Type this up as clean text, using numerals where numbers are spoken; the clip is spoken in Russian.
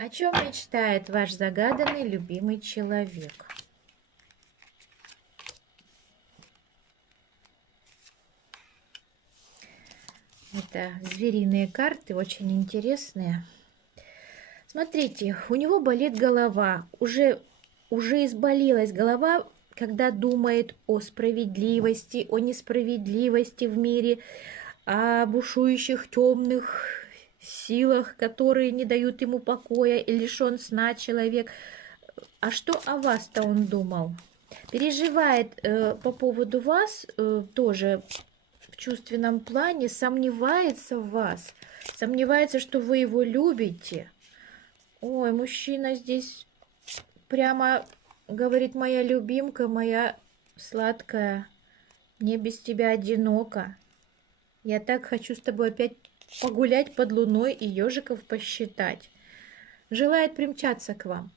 О чем мечтает ваш загаданный любимый человек? Это звериные карты, очень интересные. Смотрите, у него болит голова. Уже изболелась голова, когда думает о справедливости, о несправедливости в мире, о бушующих темных силах, которые не дают ему покоя, и лишен сна человек. А что о вас-то он думал? Переживает по поводу вас тоже в чувственном плане, сомневается в вас, сомневается, что вы его любите. Ой, мужчина здесь прямо говорит: моя любимка, моя сладкая, мне без тебя одиноко. Я так хочу с тобой опять погулять под луной и ежиков посчитать. Желает примчаться к вам.